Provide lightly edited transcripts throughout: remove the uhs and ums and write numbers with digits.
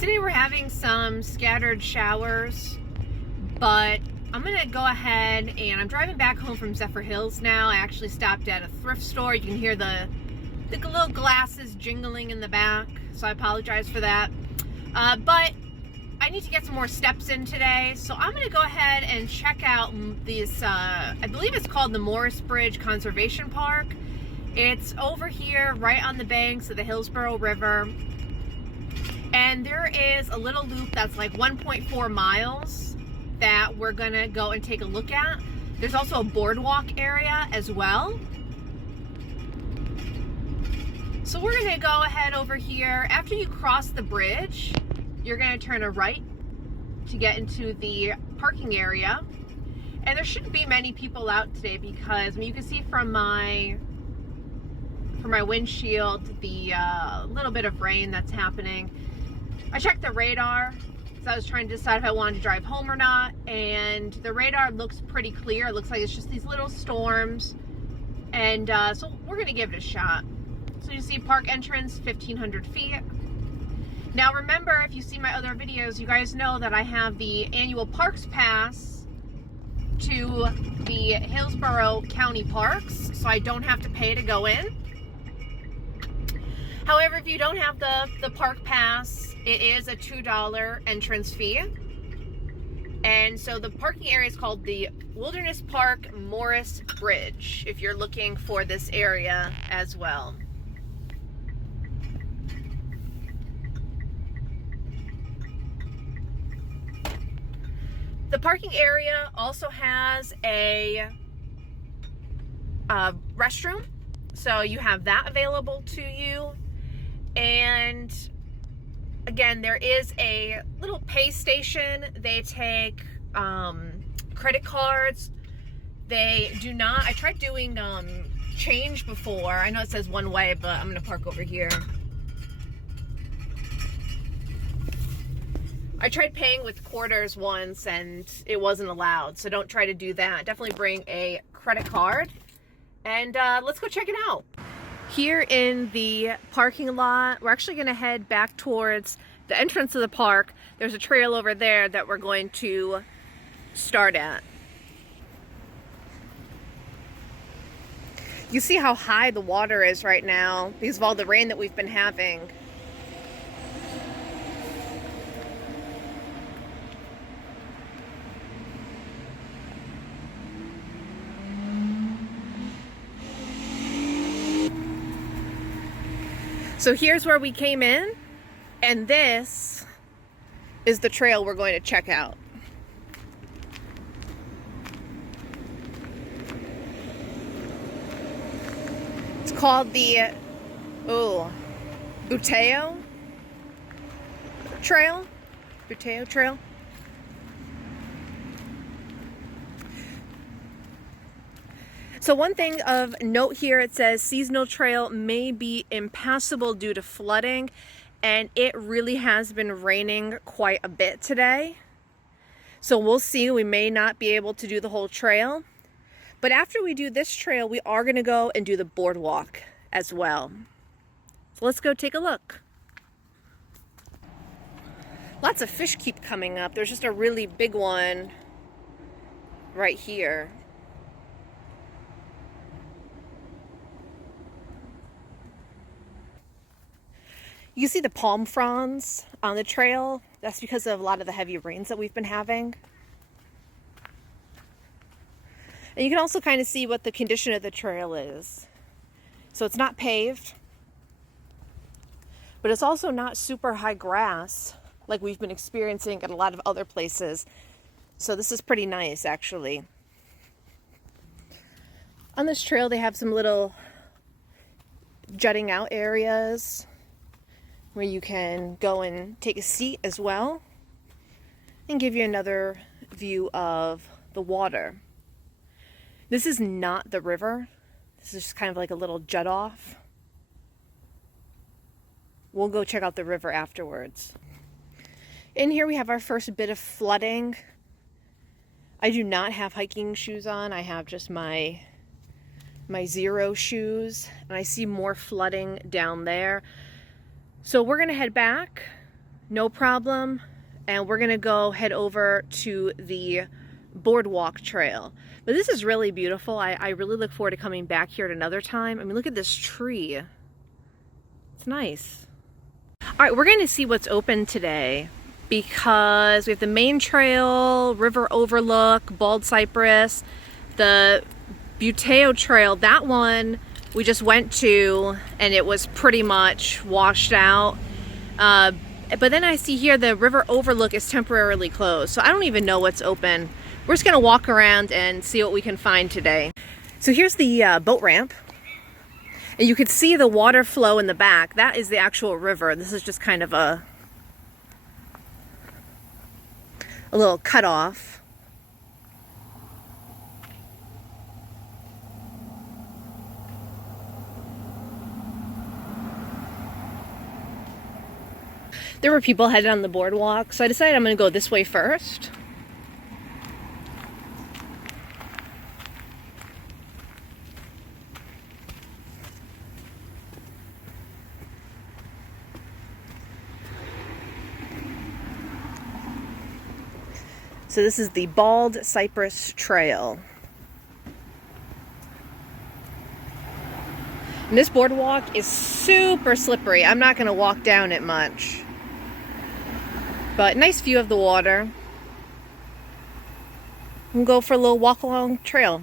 Today we're having some scattered showers, but I'm gonna go ahead and I'm driving back home from Zephyr Hills now. I actually stopped at a thrift store. You can hear the little glasses jingling in the back, so I apologize for that. But I need to get some more steps in today, so I'm gonna go ahead and check out this, I believe it's called the Morris Bridge Conservation Park. It's over here right on the banks of the Hillsborough River. And there is a little loop that's like 1.4 miles that we're gonna go and take a look at. There's also a boardwalk area as well. So we're gonna go ahead over here. After you cross the bridge, you're gonna turn a right to get into the parking area. And there shouldn't be many people out today because, I mean, you can see from my windshield the little bit of rain that's happening. I checked the radar because I was trying to decide if I wanted to drive home or not, and the radar looks pretty clear. It looks like it's just these little storms, and so we're gonna give it a shot. So you see park entrance, 1,500 feet. Now remember, if you see my other videos, you guys know that I have the annual parks pass to the Hillsborough County Parks, so I don't have to pay to go in. However, if you don't have the park pass, it is a $2 entrance fee. And so the parking area is called the Wilderness Park Morris Bridge, if you're looking for this area as well. The parking area also has a restroom, so you have that available to you. And again, there is a little pay station. They take credit cards. They do not, I tried doing change before. I know it says one way, but I'm gonna park over here. I tried paying with quarters once and it wasn't allowed, so don't try to do that. Definitely bring a credit card, and let's go check it out. Here in the parking lot, we're actually gonna head back towards the entrance of the park. There's a trail over there that we're going to start at. You see how high the water is right now because of all the rain that we've been having. So here's where we came in, and this is the trail we're going to check out. It's called the Booteo Trail. Booteo Trail. So one thing of note here, it says seasonal trail may be impassable due to flooding, and it really has been raining quite a bit today. So we'll see, we may not be able to do the whole trail. But after we do this trail, we are gonna go and do the boardwalk as well. So let's go take a look. Lots of fish keep coming up. There's just a really big one right here. You see the palm fronds on the trail. That's because of a lot of the heavy rains that we've been having. And you can also kind of see what the condition of the trail is. So it's not paved, but it's also not super high grass like we've been experiencing at a lot of other places. So this is pretty nice, actually. On this trail, they have some little jutting out areas where you can go and take a seat as well and give you another view of the water. This is not the river. This is just kind of like a little jut off. We'll go check out the river afterwards. In here we have our first bit of flooding. I do not have hiking shoes on. I have just my Zero shoes, and I see more flooding down there. So we're gonna head back no problem. And we're gonna go head over to the Boardwalk Trail. But this is really beautiful. I really look forward to coming back here at another time. I mean, look at this tree. It's nice. All right, we're going to see what's open today because we have the main trail, River Overlook, Bald Cypress, the Booteo Trail. That one we just went to and it was pretty much washed out. But then I see here the River Overlook is temporarily closed, so I don't even know what's open. We're just gonna walk around and see what we can find today. So here's the boat ramp. And you can see the water flow in the back. That is the actual river. This is just kind of a little cut off. There were people headed on the boardwalk, so I decided I'm going to go this way first. So this is the Bald Cypress Trail. And this boardwalk is super slippery. I'm not going to walk down it much. But nice view of the water. We'll go for a little walk along trail.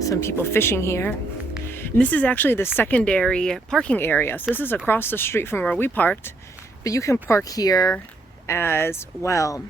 Some people fishing here. And this is actually the secondary parking area. So this is across the street from where we parked, but you can park here as well.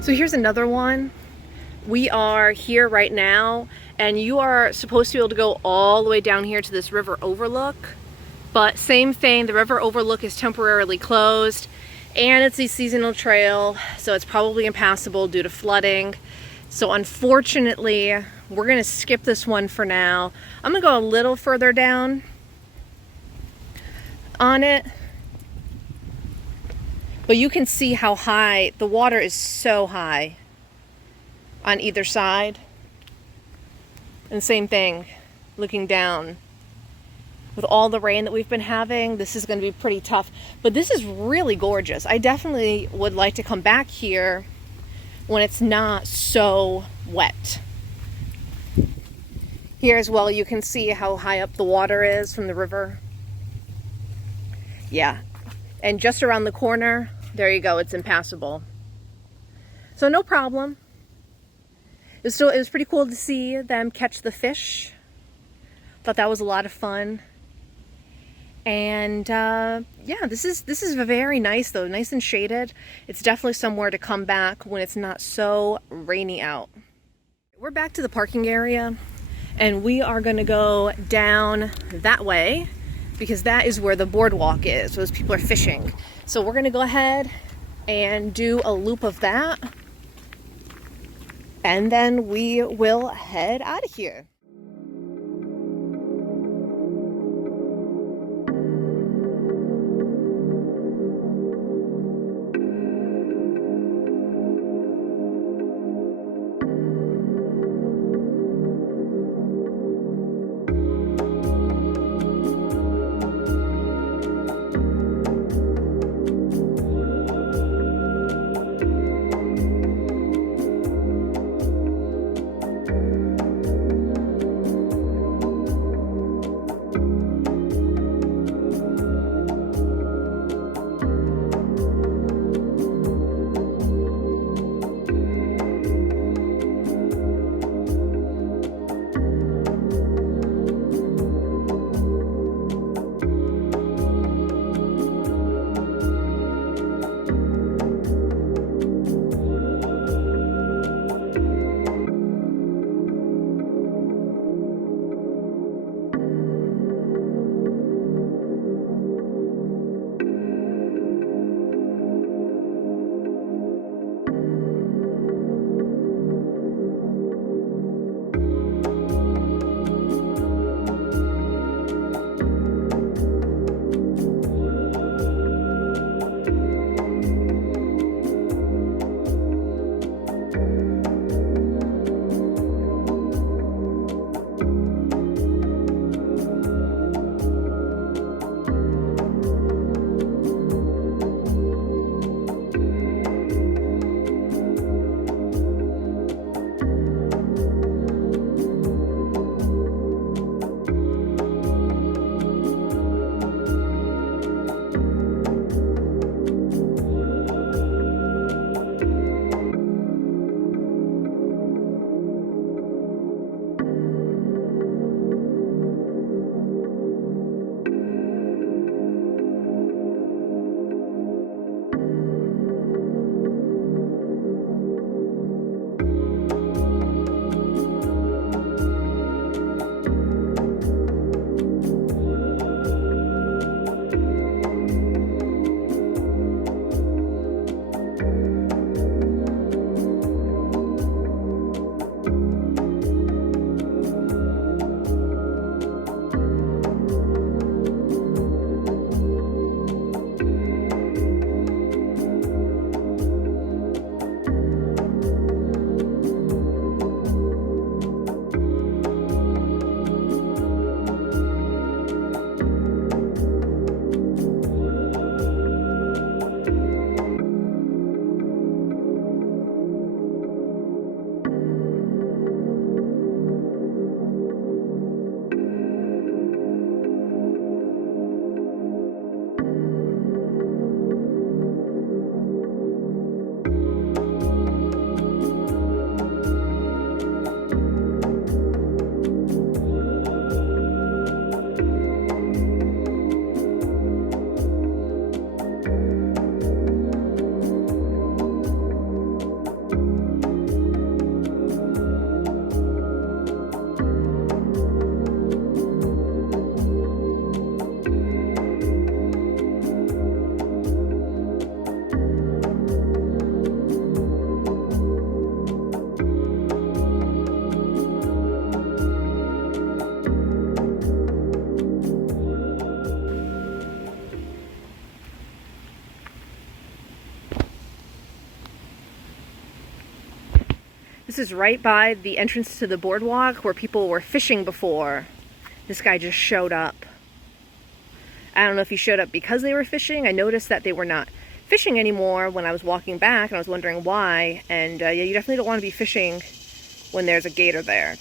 So here's another one. We are here right now, and you are supposed to be able to go all the way down here to this river overlook. But same thing, the river overlook is temporarily closed, and it's a seasonal trail, so it's probably impassable due to flooding. So unfortunately, we're gonna skip this one for now. I'm gonna go a little further down on it. But you can see how high, the water is so high on either side. And same thing, looking down. With all the rain that we've been having, this is going to be pretty tough. But this is really gorgeous. I definitely would like to come back here when it's not so wet. Here as well, you can see how high up the water is from the river. Yeah, and just around the corner, there you go, it's impassable. So no problem. It was pretty cool to see them catch the fish. Thought that was a lot of fun. And yeah, this is very nice though, nice and shaded. It's definitely somewhere to come back when it's not so rainy out. We're back to the parking area, and we are going to go down that way because that is where the boardwalk is. Those people are fishing. So we're going to go ahead and do a loop of that, and then we will head out of here. This is right by the entrance to the boardwalk where people were fishing before. This guy just showed up. I don't know if he showed up because they were fishing. I noticed that they were not fishing anymore when I was walking back, and I was wondering why. And yeah, you definitely don't want to be fishing when there's a gator there.